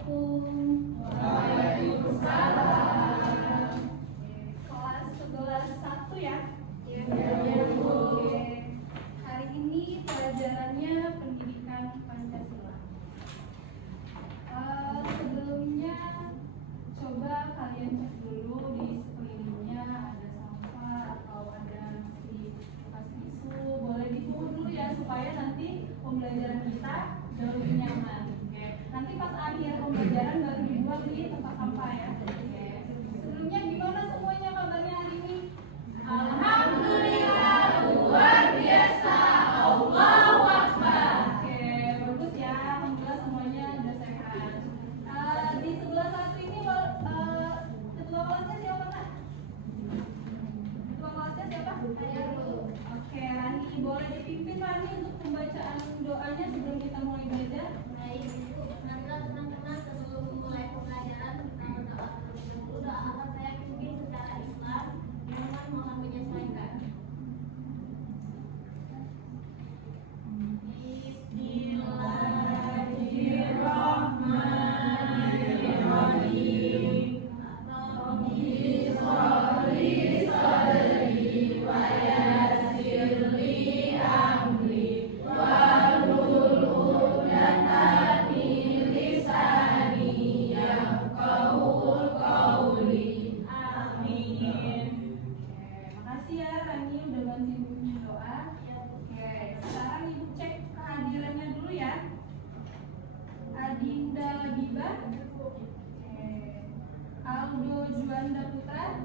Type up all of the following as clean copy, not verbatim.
Assalamualaikum. Waalaikumsalam. Kelas 11 1 ya? Iya, Bu. Hari ini pelajarannya pendidikan Pancasila. Sebelumnya coba kalian cek dulu di sekelilingnya ada sampah atau ada masih bekas tisu. Boleh dipungut dulu ya supaya nanti pembelajaran kita jauh lebih nyaman. Nanti pas akhir pembelajaran baru dibuang di tempat sampah ya. Sebelumnya gimana semuanya kabarnya hari ini? Alhamdulillah, luar biasa. Allahu Akbar. Bagus ya. Alhamdulillah semuanya udah sehat. Di sebelah satu ini ketua kelasnya siapa Kak? Ketua kelasnya siapa? Saya Bu. Oke, Rani, boleh dipimpin Rani untuk pembacaan doanya sebelum kita mulai belajar? Baik, Bu. Marilah tenang-tenang sebelum mulai pembelajaran kita berdoa terlebih dahulu. Doa akan saya pimpin secara Islam. Mohon menyesuaikan. Bismillahirrahmanirrahim. Rabbi sholli sadri wa yassir li amri wahlul 'uqdatam min lisani yafqahul qawli. Amin. Makasih ya Rani udah bantuin bimbing doa. Oke, sekarang Ibu cek kehadirannya dulu ya. Adinda Labibah, Aldo Juanda Putra,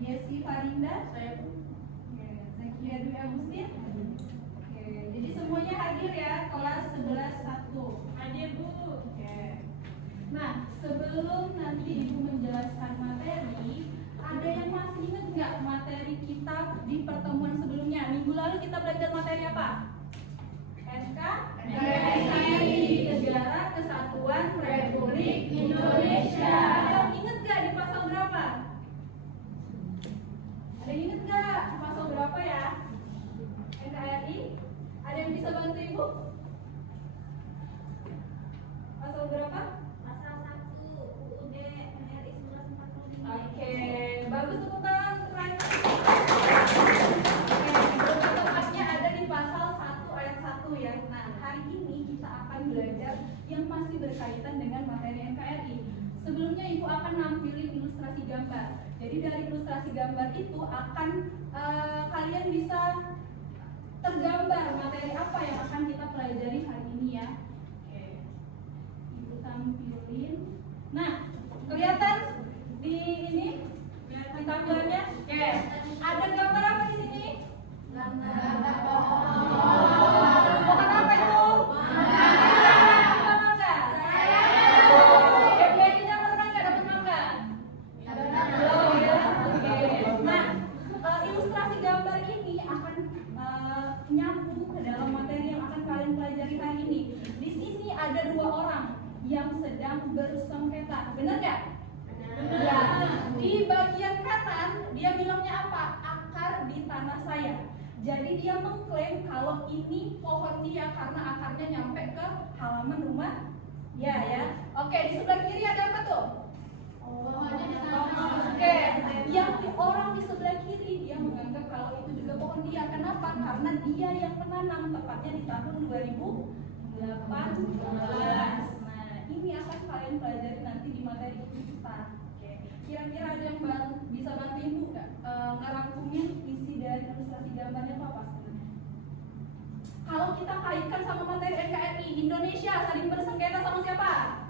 Yesi Farinda, Zakia Dwi Agustin. Jadi semuanya hadir ya, kelas 11 1. Hadir, Bu. Nah, sebelum nanti Ibu menjelaskan materi, ada yang masih ingat nggak materi kita di pertemuan sebelumnya? Minggu lalu kita belajar materi apa? NKRI, Negara Kesatuan Republik Indonesia. Ada yang ingat nggak di pasal berapa? Ada yang ingat nggak di pasal berapa ya? NKRI? Ada yang bisa bantu Ibu? Pasal berapa? Pasal 1 UUD RI 1945. Oke, bagus tepuk tangan untuk Rani. Lebih tepatnya ada di pasal 1 ayat 1 ya. Nah, hari ini kita akan belajar yang masih berkaitan dengan materi NKRI. Sebelumnya Ibu akan nampilin ilustrasi gambar. Jadi dari ilustrasi gambar itu akan kalian bisa tergambar materi apa yang akan kita pelajari hari ini ya. Oke. Ibu tampilin. Nah, kelihatan di ini di tampilannya? Oke. Ada gambar apa di sini? Gambar Pohon apa itu? Mangga. Baby-nya pernah nggak dapat mangga? Belum ya. Oke. Nah, ilustrasi gambar ini akan nyambung ke dalam materi yang akan kalian pelajari hari ini. Di sini ada dua orang yang sedang bersengketa, benar nggak? Ya. Di bagian kanan dia bilangnya apa? Akar di tanah saya. Jadi dia mengklaim kalau ini pohon dia karena akarnya nyampe ke halaman rumah. Ya. Oke, di sebelah kiri ada apa tuh? Pohonnya ditanam. Oke, yang orang di sebelah kiri dia menganggap kalau itu juga pohon dia. Kenapa? Karena dia yang menanam, tepatnya di tahun 2018. Nah, ini akan kalian pelajari nanti di materi kita. Oke. Kira-kira ada yang bisa bantu Ibu nggak ngerangkumin isi dari ilustrasi gambarnya itu apa sebenarnya? Kalau kita kaitkan sama materi NKRI, Indonesia saling bersengketa sama siapa?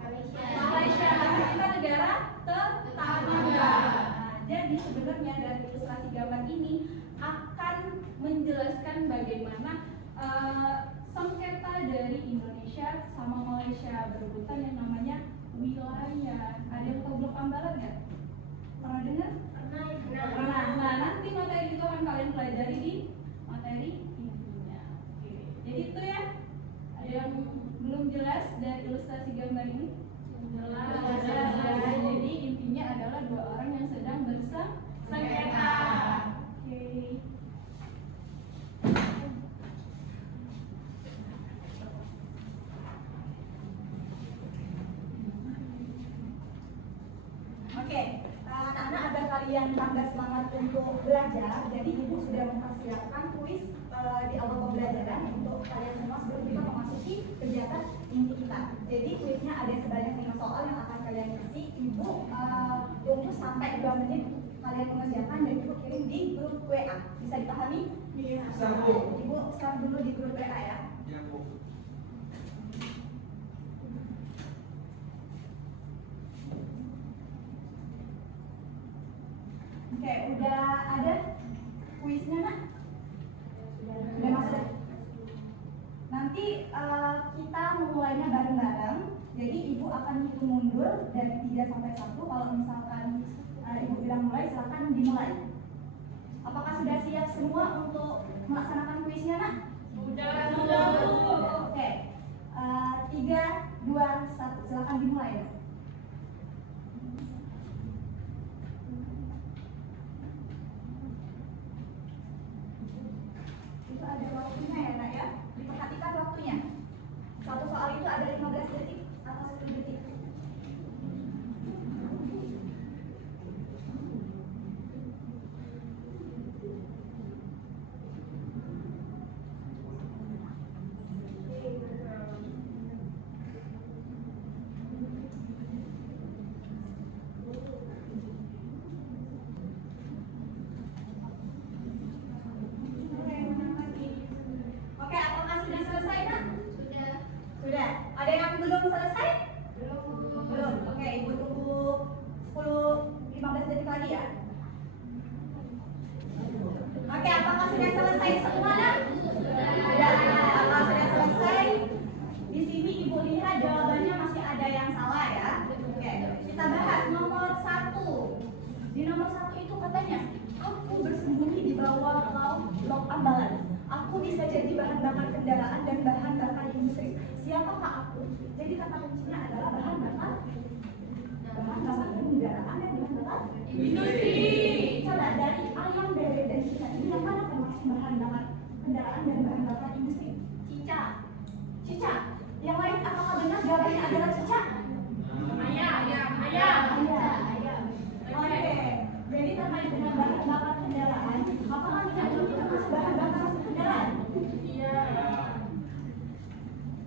Malaysia. Kita negara tetangga. Nah, jadi sebenarnya dari ilustrasi gambar ini akan menjelaskan bagaimana sengketa dari Indonesia sama Malaysia berebutan yang namanya wilayah. Ada yang tahu blok ambalan nggak? Pernah dengar? Pernah. Nah, nanti materi itu akan kalian pelajari di materi intinya. Oke. Jadi itu ya. Ada yang belum jelas dari ilustrasi gambar ini? Jelas. Jadi intinya adalah dua orang yang sedang bersengketa. Oke. kalian tambah semangat untuk belajar, jadi Ibu sudah mempersiapkan kuis di awal pembelajaran untuk kalian semua sebelum kita memasuki kegiatan inti kita. Jadi kuisnya ada sebanyak 5 soal yang akan kalian isi. Ibu tunggu sampai 2 menit kalian mengerjakan dan Ibu kirim di grup WA. Bisa dipahami? Iya. Ibu start dulu di grup WA ya. Iya, Bu. Oke, udah ada kuisnya nak? Sudah masuk. Nanti kita memulainya bareng-bareng. Jadi Ibu akan hitung mundur dari 3 sampai 1. Kalau misalkan Ibu bilang mulai, silakan dimulai. Apakah sudah siap semua untuk melaksanakan kuisnya nak? Sudah. Oke. 3, 2, 1. Silakan dimulai. Nak. Itu ada waktunya ya nak ya, diperhatikan waktunya. Satu soal itu ada 15 detik atau 1 detik. Oke, apakah sudah selesai nak? Sudah. Sudah. Ada yang belum selesai? Belum. Oke, Ibu tunggu 10-15 detik lagi ya. Oke, apakah sudah selesai semua nak? Sudah. Apakah sudah selesai? Di sini Ibu lihat jawabannya masih ada yang salah ya. Oke, kita bahas nomor 1. Di nomor 1 itu katanya, aku bersembunyi di bawah blok ambalan. Aku bisa jadi bahan bakar kendaraan dan bahan bakar industri. Siapakah aku? Jadi kata kuncinya adalah bahan bakar kendaraan dan bahan bakar Industri. Coba dari ayam, bebek, dan cicak ini yang mana termasuk bahan bakar kendaraan dan bahan bakar industri? Cicak. Cicak. Yang lain apakah benar jawabannya adalah cicak? Ayam. Ayam. Oke. Jadi terkait dengan bahan bakar kendaraan, apakah minyak bumi termasuk bahan bakar kendaraan? Iya.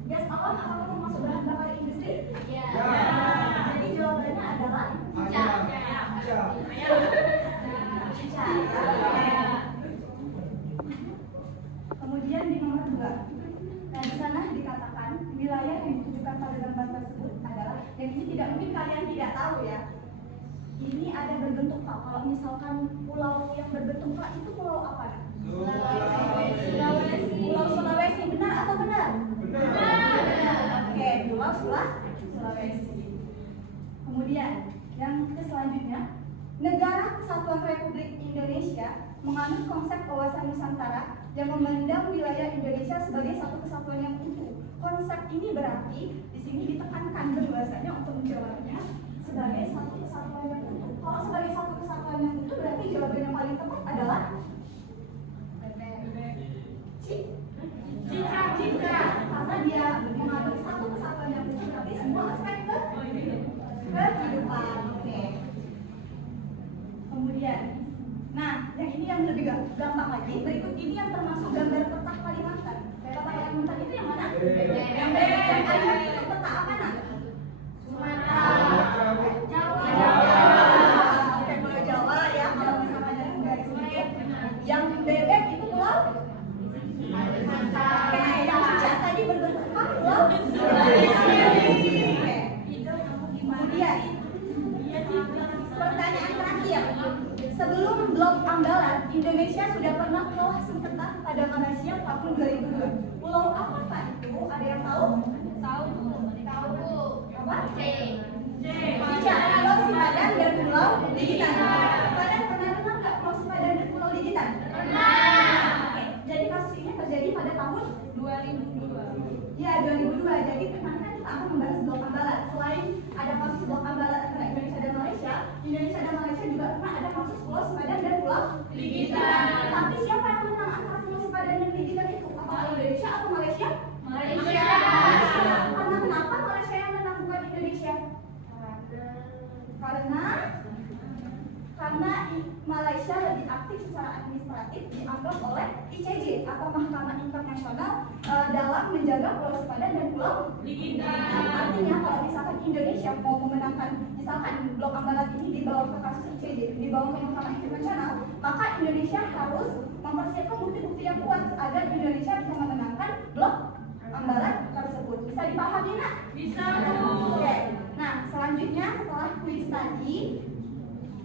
Gas alam apakah termasuk bahan bakar industri? Iya. Jadi jawabannya adalah Cicak. cicak. Oke. Kemudian di nomor 2, nah di sana dikatakan wilayah yang ditujukan pada gambar tersebut adalah, dan ini tidak mungkin kalian tidak tahu ya. Ini ada berbentuk K. Kalau misalkan pulau yang berbentuk K itu pulau apa? Pulau Sulawesi. Benar atau benar? Benar. Oke, pulau Sulawesi. Kemudian yang selanjutnya, Negara Kesatuan Republik Indonesia menganut konsep wawasan Nusantara yang memandang wilayah Indonesia sebagai satu kesatuan yang utuh. Konsep ini berarti di sini ditekankan bahwasanya untuk menjawabnya sebagai satu kesatuan yang utuh. Kalau sebagai satu kesatuan yang utuh berarti jawaban yang paling tepat adalah cicak. Karena dia mengaduk satu kesatuan yang utuh berarti semua aspek kehidupan. Oke. Kemudian, nah yang ini yang lebih gampang lagi. Berikut ini yang termasuk gambar peta Kalimantan. Peta Kalimantan itu yang mana? Yang bebek dan ayam itu peta apa nak? Jawa. Oke, Pulau Jawa ya. Kalau misalkan ada garis sedikit. Yang bebek itu pulau? Oke, yang cicak tadi berbentuk apa? Pulau? Oke. Kemudian, pertanyaan terakhir. Sebelum blok ambalan, Indonesia sudah pernah kalah sengketa pada Malaysia tahun 2002. Pulau apa Pak itu? Ada yang tahu? Tahu. Apa? C. Cicak, Pulau Sipadan dan Pulau Ligitan. Kalian pernah dengar nggak Pulau Sipadan dan Pulau Ligitan? Pernah. Oke, jadi kasus ini terjadi pada tahun 2002. Ya, 2002. Jadi kemarin kan kita akan membahas blok ambalan. Selain ada kasus blok ambalan antara Indonesia dan Malaysia juga pernah ada kasus Pulau Sipadan dan Pulau Ligitan. Tapi siapa yang menang antara Pulau Sipadan dan Ligitan itu? Apakah Indonesia atau Malaysia? Malaysia. Karena kenapa Malaysia yang menang bukan Indonesia? Karena mahkamah internasional dalam menjaga pulau sepadan dan pulau Ligita. Artinya kalau misalkan Indonesia mau memenangkan misalkan blok Ambalat ini dibawa ke kasus ICJ, dibawa ke mahkamah internasional, maka Indonesia harus mempersiapkan bukti-bukti yang kuat agar Indonesia bisa memenangkan blok Ambalat tersebut. Bisa dipahami nak? Bisa. Oke. Nah, selanjutnya setelah kuis tadi,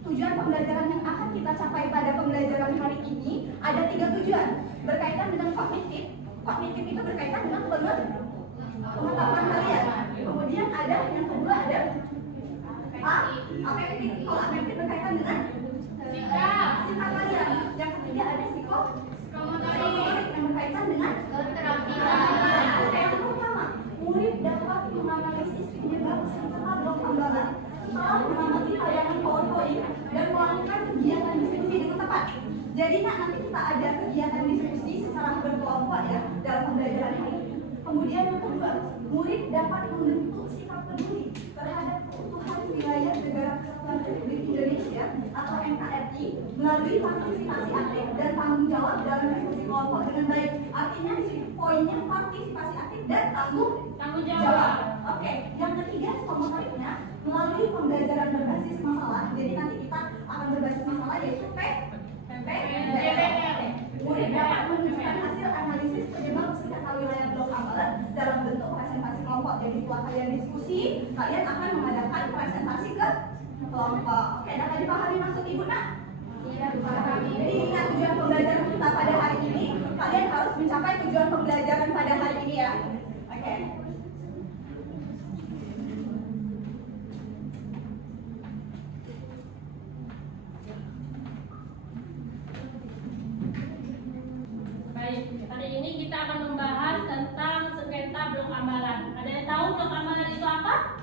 tujuan pembelajaran yang akan kita capai pada pembelajaran hari ini ada 3 tujuan berkaitan dengan kognitif. Kognitif itu berkaitan dengan pengetahuan kalian. Kemudian ada yang kedua ada afektif. Kalau afektif berkaitan dengan sikap kalian. Yang ketiga ada psikomotorik yang berkaitan dengan keterampilan. Yang pertama, murid dapat menganalisis penyebab setelah blok Ambalat setelah mengamati tayangan PowerPoint dan melakukan kegiatan diskusi dengan tepat. Jadi nanti kita ada kegiatan diskusi secara berkelompok ya dalam pembelajaran hari ini. Kemudian yang kedua, murid dapat membentuk sikap peduli terhadap keutuhan wilayah Negara Kesatuan Republik Indonesia atau NKRI melalui partisipasi aktif dan tanggung jawab dalam diskusi kelompok dengan baik. Artinya di sini poinnya partisipasi aktif dan tanggung jawab. Oke, yang ketiga psikomotoriknya melalui pembelajaran berbasis masalah. Jadi nanti kita akan berbasis masalah yaitu PPDB. Murid dapat menunjukkan hasil analisis penyebab senjata wilayah blok Ambalat dalam bentuk presentasi kelompok. Jadi setelah kalian diskusi, kalian akan mengadakan presentasi ke kelompok. Oke, dapat dipahami maksud ibu nak? Iya, dipahami. Jadi ingat tujuan pembelajaran kita pada hari ini, kalian harus mencapai tujuan pembelajaran pada hari ini ya. Oke. Baik, hari ini kita akan membahas tentang sengketa blok Ambalat. Ada yang tahu blok Ambalat itu apa?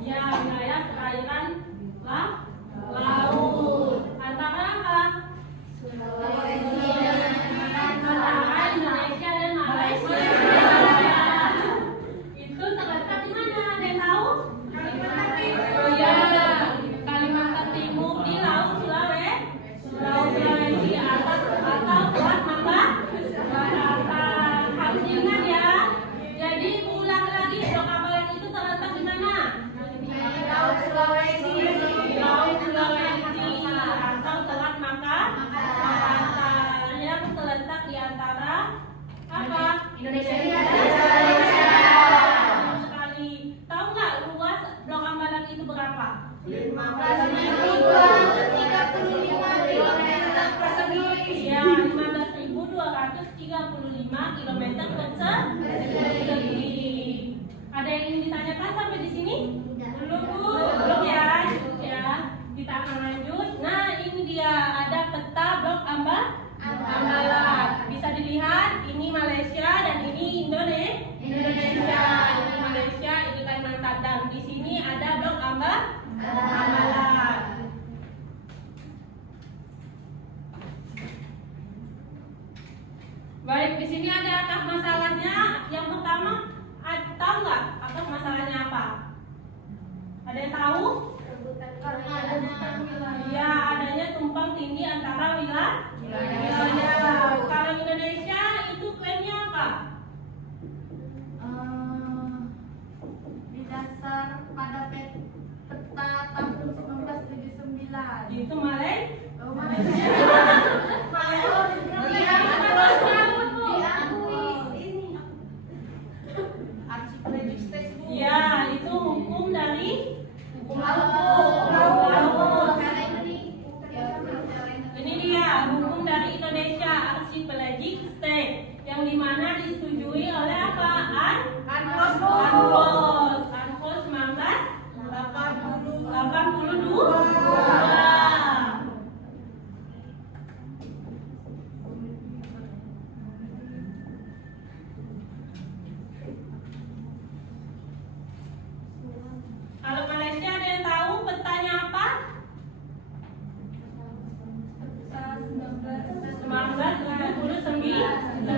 Ya, wilayah perairan laut. Antara apa? Antara Indonesia dan Malaysia. Itu terletak di mana? Ada yang tahu? Oh ya, Kalimantan Timur di Laut Sulawesi atas atau Selat Makassar. Harus ingat ya. Jadi ulang lagi blok Ambalat itu terletak di mana? Laut Sulawesi atau Selat Makassar yang terletak di antara apa? Indonesia. Sekali. Tahu nggak luas blok Ambalat itu berapa? 15.235 kilometer persegi. Ya, 15.235 kilometer persegi. Ada yang ingin ditanyakan sampai di sini? Belum ya. Kita akan lanjut. Nah, ini dia ada peta blok Ambalat. Bisa dilihat, ini Malaysia dan ini Indonesia. Ini Malaysia, ini Kalimantan. Dan di sini ada blok Ambalat. Baik, di sini ada akar masalahnya. Yang pertama, tahu nggak akar masalahnya apa? Ada yang tahu? Ya, adanya tumpang tindih antara wilayah. Kalau Indonesia itu klaimnya apa? Didasar pada peta tahun 1979. Itu Malaysia. Ya, itu hukum dari laut. Ini dia hukum dari Indonesia, Archipelagic State, yang dimana disetujui oleh apa? UNCLOS 1982. Kalau Malaysia ada yang tahu petanya apa? 1979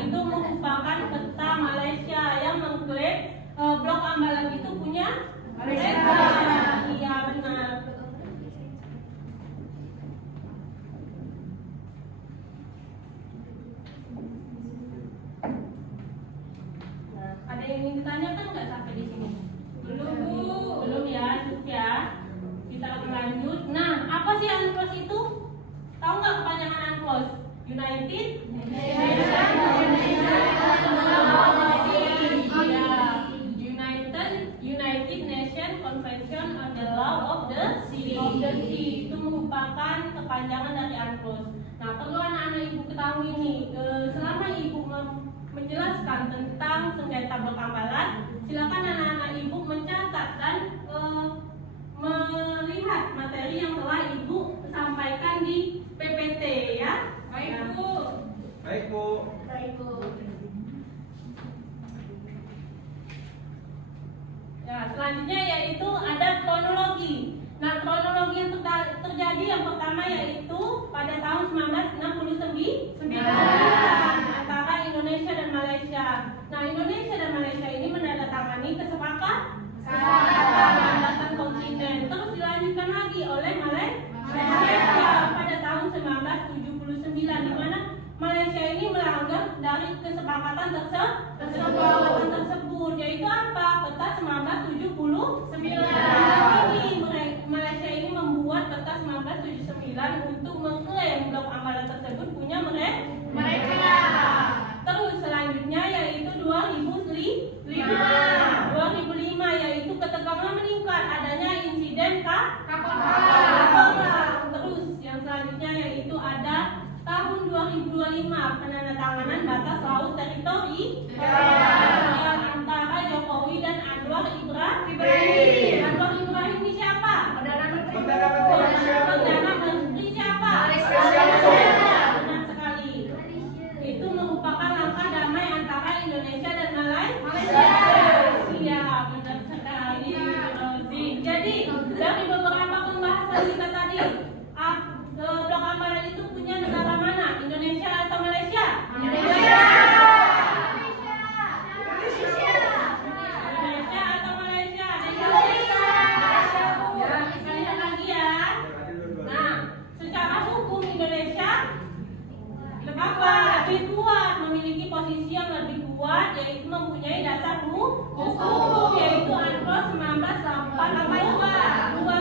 itu merupakan peta Malaysia yang mengklaim blok Ambalat itu punya mereka. Iya benar. United United Nations Convention on the Law of the Sea itu merupakan kepanjangan dari UNCLOS. Nah, perlu anak-anak ibu ketahui nih, selama ibu menjelaskan tentang sengketa blok amalan, silakan anak-anak ibu mencatat dan melihat materi yang telah ibu sampaikan di PPT ya. Baik Bu. Baik Bu. Baik Bu. Ya, selanjutnya yaitu ada kronologi. Nah, kronologi yang terjadi yang pertama yaitu pada tahun 1969 antara Indonesia dan Malaysia. Nah, Indonesia dan Malaysia ini menandatangani kesepakatan landasan kontinent. Terus dilanjutkan lagi oleh Malaysia pada tahun 1979 di mana Malaysia ini melanggar dari kesepakatan tersebut yaitu apa? Peta 1979. Ini Malaysia ini membuat peta 1979 untuk mengklaim blok amalan tersebut punya mereka. Terus selanjutnya yaitu 2005 yaitu ketegangan meningkat adanya insiden Kapolda. Terus yang selanjutnya yaitu ada tahun 2025 penandatanganan batas laut teritori antara Jokowi dan Anwar Ibrahim. Anwar Ibrahim ini siapa? Perdana Menteri siapa? Benar sekali. Itu merupakan langkah damai antara Indonesia dan Malaysia. Iya, benar sekali. Jadi dari beberapa pembahasan kita tadi, blok amalan itu punya negara mana? Indonesia atau Malaysia? Indonesia atau Malaysia? Indonesia. Ya, sekali lagi ya. Nah, secara hukum Indonesia lebih kuat, memiliki posisi yang lebih kuat, yaitu mempunyai dasar hukum, yaitu UNCLOS 1982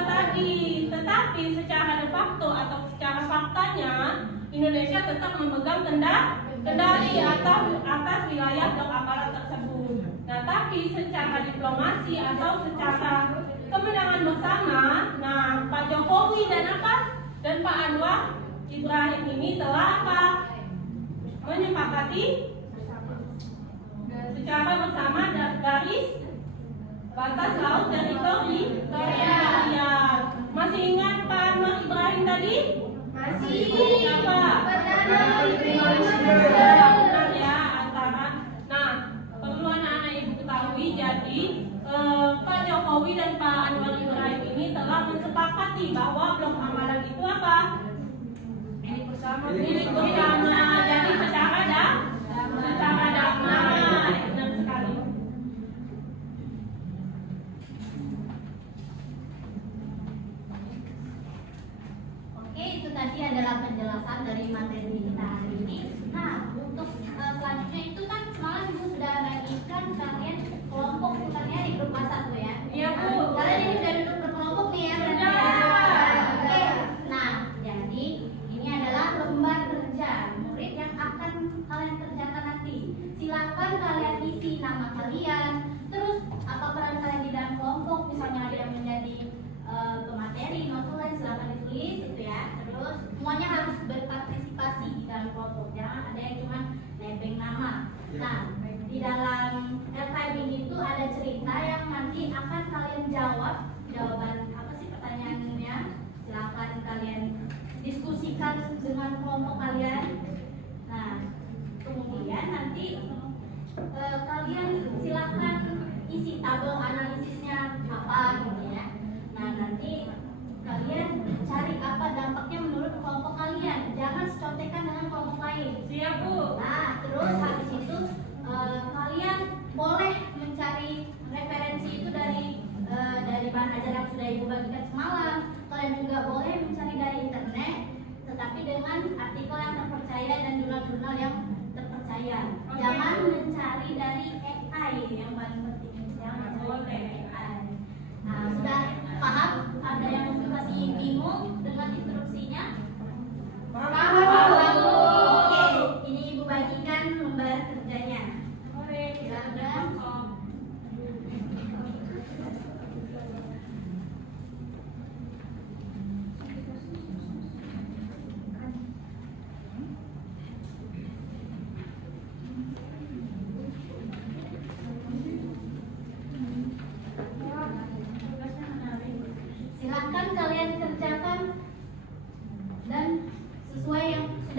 tadi. Tetapi secara de facto atau secara faktanya, Indonesia tetap memegang kendali atas wilayah blok amalan tersebut. Nah, tapi secara diplomasi atau secara kemenangan bersama, nah Pak Jokowi dan Pak Anwar Ibrahim ini telah menyepakati secara bersama garis batas laut teritorial. Masih ingat Pak Anwar Ibrahim tadi? Masih. Siapa? Benar ya, antara. Nah, perlu anak-anak ibu ketahui. Jadi Pak Jokowi dan Pak Anwar Ibrahim ini telah mensepakati bahwa blok amalan itu apa? Milik bersama. Jadi secara damai. Benar sekali. Oke, itu tadi adalah penjelasan dari materi kita hari ini. Nah, untuk selanjutnya itu kan semalam Ibu sudah bagikan kalian kelompok sebenarnya di grup A1 ya. Iya, Bu. Kalian ini sudah duduk berkelompok nih ya. berarti Sudah. ya? Oke. Nah, jadi ini adalah lembar kerja murid yang akan kalian kerjakan nanti. Silakan kalian isi nama kalian, terus apa peran kalian di dalam kelompok, misalnya ada yang menjadi pemateri, notulen, silakan ditulis gitu ya. Terus semuanya harus berpartisipasi di dalam kelompok, jangan ada yang cuma nebeng nama. Nah, di dalam LKM ini tuh ada cerita yang nanti akan kalian jawab. Jawaban apa sih pertanyaannya? Silakan kalian diskusikan dengan kelompok kalian. Nah, kemudian nanti kalian silakan isi tabel analisisnya apa gitu ya. Nah, nanti kalian cari apa dampaknya menurut kelompok kalian. Jangan secontekan dengan kelompok lain. Siap, Bu. Nah, terus habis itu kalian boleh mencari referensi itu dari bahan ajar yang sudah Ibu bagikan semalam. Kalian juga boleh mencari dari internet, tetapi dengan artikel yang terpercaya dan jurnal-jurnal yang terpercaya. Jangan mencari dari AI yang paling penting. Jangan mencari dari AI. Nah, sudah paham? Ada yang masih bingung dengan instruksinya? Paham.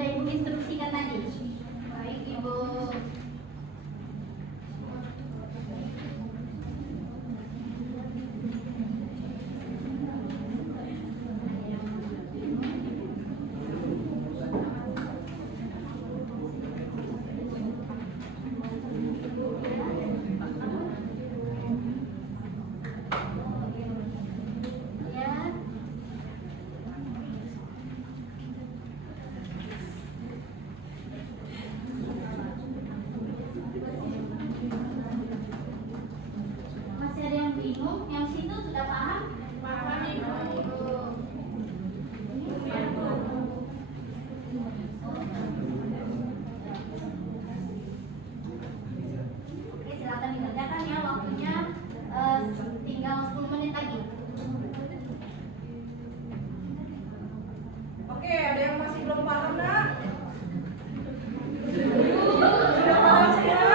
sudah Ibu instruksikan tadi. Baik, Ibu. Ya. Masih ada yang bingung? Yang situ sudah paham? Paham, Ibu. Oke, silakan dikerjakan ya, waktunya tinggal 10 menit lagi. Oke, ada yang masih belum paham nak? Sudah paham semua?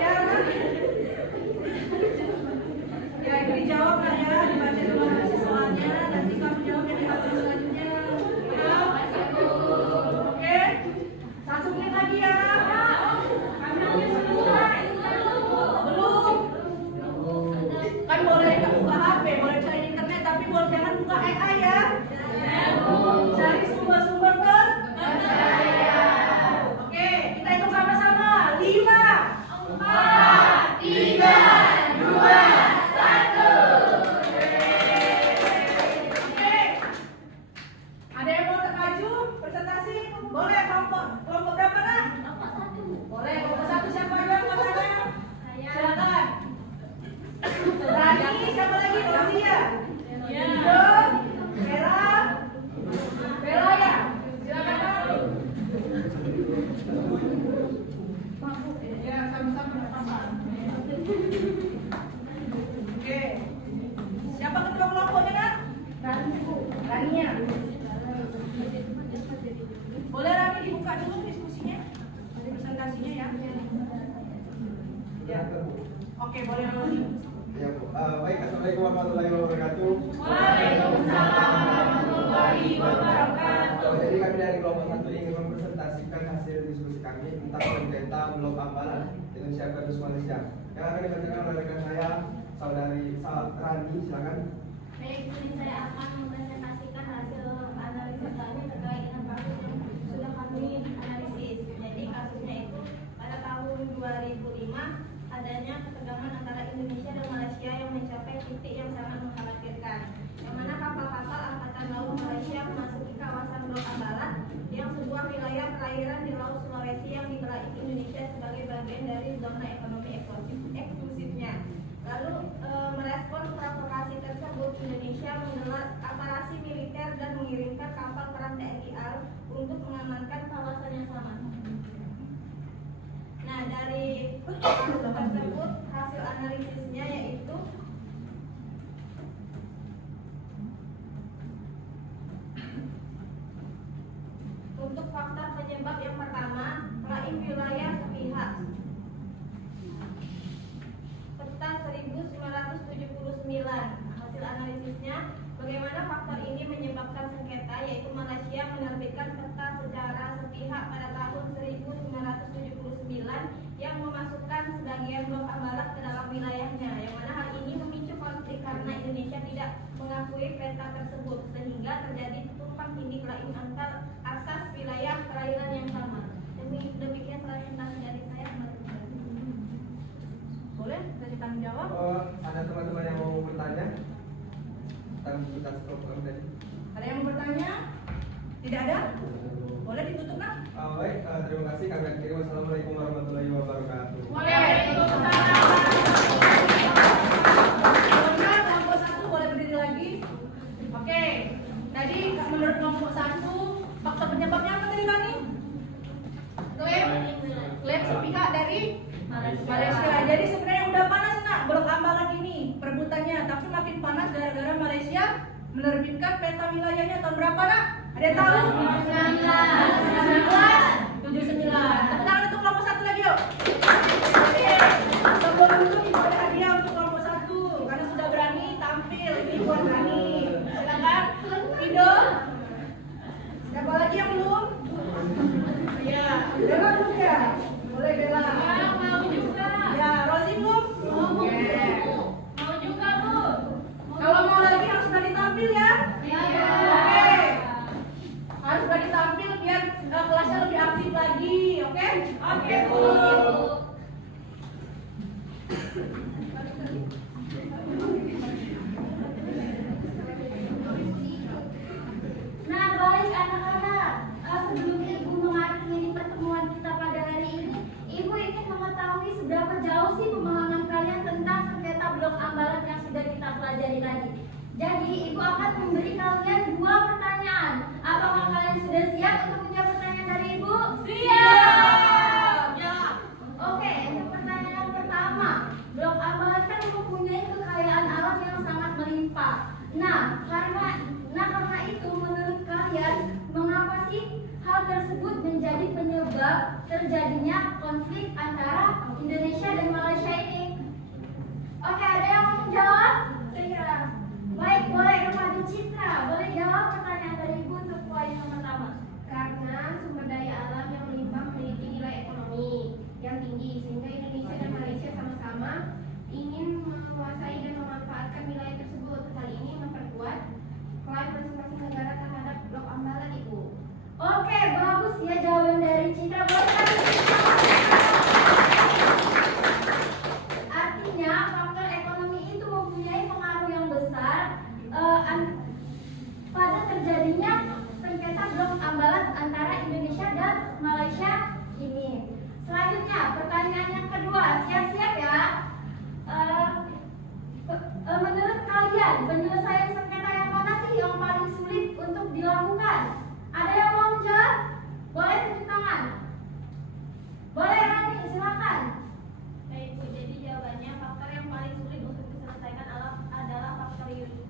Ya nak? Ya itu dijawab nak ya, dibaca dulu hasil soalnya, nanti kamu jawab yang diatur selanjutnya. Ya? Oke, 1 menit lagi ya. Belum. Kan boleh buka HP, boleh cari internet, tapi boleh jangan buka AI ya. Cari sumber-sumber terpercaya. Oke, kita hitung sama-sama. 5, 4, 3, 2, 1. Oke. Ada yang mau termaju presentasi? Boleh kelompok berapa nak? Kelompok 1. Boleh kelompok 1 siapa aja anggotanya? Silakan. Rani, siapa lagi? Rosia. Indo, Vera, Bella ya. Silakan Kak. Ya, sama-sama sama. Oke. Siapa ketua kelompoknya nak? Rania. Boleh Rani dibuka dulu diskusinya, presentasinya ya. Ya. Oke, boleh Rani. Ya, Bu. Baik, assalamualaikum warahmatullahi wabarakatuh. Waalaikumsalam warahmatullahi wabarakatuh. Jadi kami dari kelompok 1 ingin mempresentasikan hasil diskusi kami tentang sengketa Blok Ambalan Indonesia versus Malaysia. Yang akan dibacakan oleh rekan saya, saudari Rani, silakan. Baik, ini saya akan mempresentasikan hasil analisis kami terkait dengan kasus yang sudah kami analisis. Jadi kasusnya itu pada tahun 2005 adanya ketegangan antara Indonesia dan Malaysia yang mencapai titik yang sangat mengkhawatirkan. Yang mana kapal-kapal angkatan laut Malaysia memasuki kawasan Blok Ambalat yang sebuah wilayah perairan di Laut Sulawesi yang digelar Indonesia sebagai bagian dari zona ekonomi eksklusifnya. Lalu merespon provokasi tersebut, Indonesia menggelar operasi militer dan mengirimkan kapal perang TNI AL untuk mengamankan kawasan yang sama. Nah, dari kasus tersebut hasil analisisnya yaitu untuk faktor penyebab yang pertama, klaim wilayah sepihak. Peta 1979. Hasil analisisnya, bagaimana faktor ini menyebabkan sengketa, yaitu Malaysia menerbitkan peta secara sepihak pada tahun 1979 yang memasukkan sebagian Blok Ambalat ke dalam wilayahnya, yang mana hal ini memicu konflik karena Indonesia tidak mengakui peta tersebut sehingga terjadi tumpang tindih klaim antar atas wilayah perairan yang sama. Demikian presentasi dari saya. Boleh kasih tanggung jawab? Ada teman-teman yang mau bertanya tentang tugas kelompok kami tadi? Ada yang mau bertanya? Tidak ada? Boleh ditutup nak? Baik, terima kasih. Kami akhiri. Wassalamualaikum warahmatullahi wabarakatuh. Waalaikumsalam. Boleh kelompok 1 boleh berdiri lagi? Oke. Tadi menurut kelompok 1 faktor penyebabnya apa tadi Rani? Klaim sepihak dari Malaysia. Jadi sebenarnya udah panas nak Blok Ambalat ini perebutannya, tapi makin panas gara-gara Malaysia menerbitkan peta wilayahnya tahun berapa nak? Ada yang tahu? 1979. Tepuk tangan untuk kelompok 1 lagi yuk. Oke. Sebelum itu ada hadiah untuk kelompok 1 karena sudah berani tampil. Ini buat Rani. Silakan. Indo. Siapa lagi yang belum? Bella belum ya? Boleh Bella. Ya, mau juga. Ya, Rosi belum? Oke. Mau juga, Bu. Kalau mau lagi harus berani tampil ya. Iya. Oke. Harus berani tampil biar kelasnya lebih aktif lagi, oke? Oke, Bu. Nah, baik anak-anak, sebelum Ibu mengakhiri pertemuan kita pada hari ini, Ibu ingin mengetahui seberapa jauh sih pemahaman kalian tentang sengketa blok ambalan yang sudah kita pelajari tadi. Jadi, Ibu akan memberi kalian 2 pertanyaan. Apakah kalian sudah siap untuk menjawab pertanyaan dari Ibu? Siap. Ya. Oke, untuk pertanyaan yang pertama, blok ambalan kan mempunyai kekayaan alam yang sangat melimpah. Nah, karena itu menurut kalian mengapa sih hal tersebut menjadi penyebab terjadinya konflik antara Indonesia dan Malaysia ini? Oke, ada yang mau menjawab? Saya. Baik, boleh kepada Citra, boleh jawab pertanyaan dari Ibu untuk poin yang pertama. Karena sumber daya alam yang melimpah memiliki nilai ekonomi yang tinggi sehingga Indonesia dan Malaysia sama-sama ingin menguasai dan memanfaatkan wilayah tersebut. Hal ini memperkuat klaim masing-masing negara terhadap blok ambalan, Ibu. Oke, bagus ya jawaban dari Citra. Boleh kasih tepuk Artinya, faktor ekonomi itu mempunyai pengaruh yang besar pada terjadinya sengketa blok ambalan antara Indonesia dan Malaysia ini. Selanjutnya, pertanyaan yang kedua, siap-siap ya. Menurut kalian, penyelesaian sengketa yang mana sih yang paling sulit untuk dilakukan? Ada yang mau menjawab? Boleh tunjuk tangan. Boleh, Rani, silakan. Baik, Bu. Jadi jawabannya faktor yang paling sulit untuk diselesaikan adalah faktor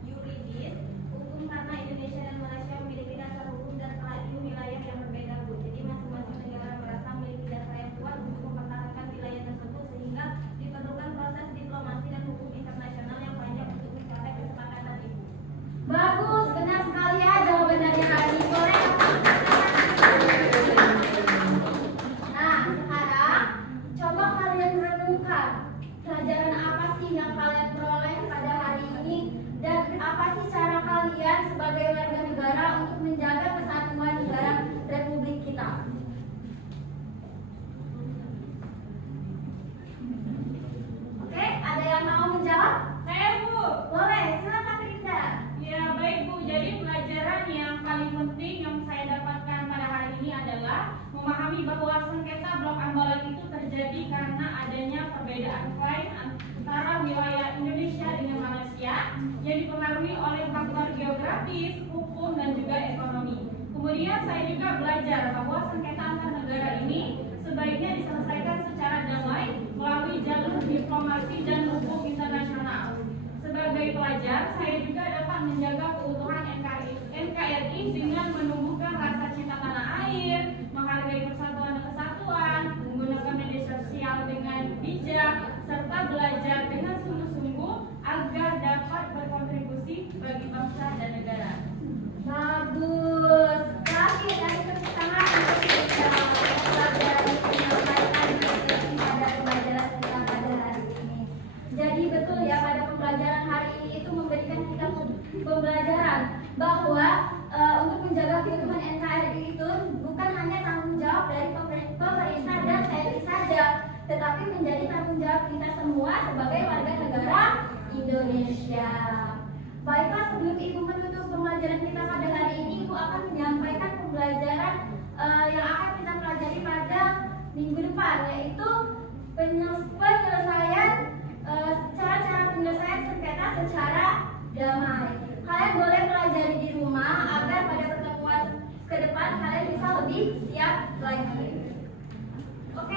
yuridis, hukum karena Indonesia dan Malaysia memiliki dasar hukum dan klaim wilayah yang berbeda, Bu. Jadi masing-masing negara merasa memiliki dasar yang kuat untuk mempertahankan wilayah tersebut sehingga diperlukan proses diplomasi dan hukum internasional yang panjang untuk mencapai kesepakatan, Ibu. Bagus, benar sekali ya jawaban dari Rani. Boleh. Nah, sekarang coba kalian renungkan pelajaran apa sih yang kalian peroleh pada hari ini dan apa sih cara kalian sebagai warga negara untuk menjaga kesatuan negara Republik kita. Oke, ada yang mau menjawab? Saya, Bu. Boleh, silakan Rinda. Ya, baik, Bu. Jadi pelajaran yang paling penting yang saya dapatkan pada hari ini adalah memahami bahwa sengketa blok ambalan itu terjadi karena adanya perbedaan klaim antara wilayah Indonesia dengan Malaysia yang dipengaruhi oleh faktor geografis, hukum, dan juga ekonomi. Kemudian saya juga belajar bahwa sengketa antar negara ini sebaiknya diselesaikan secara damai melalui jalur diplomasi dan hukum internasional. Sebagai pelajar, saya juga dapat menjaga keutuhan NKRI dengan menumbuhkan rasa cinta tanah air, menghargai persatuan dan kesatuan, menggunakan media sosial dengan bijak, serta belajar dengan sungguh-sungguh agar dapat berkontribusi bagi bangsa dan negara. Bagus. Lagi dari tepuk tangan untuk kita pelajari menyampaikan materi pada pembelajaran kita pada hari ini. Jadi betul ya, pada pembelajaran hari ini itu memberikan kita pembelajaran bahwa untuk menjaga keutuhan NKRI itu bukan hanya tanggung jawab dari pemerintah dan TNI saja, tetapi menjadi tanggung jawab kita semua sebagai warga negara Indonesia. Baiklah, sebelum Ibu menutup pembelajaran kita pada hari ini, Ibu akan menyampaikan pembelajaran yang akan kita pelajari pada minggu depan, yaitu penyelesaian cara-cara penyelesaian sengketa secara damai. Kalian boleh pelajari di rumah agar pada pertemuan ke depan kalian bisa lebih siap lagi. Oke,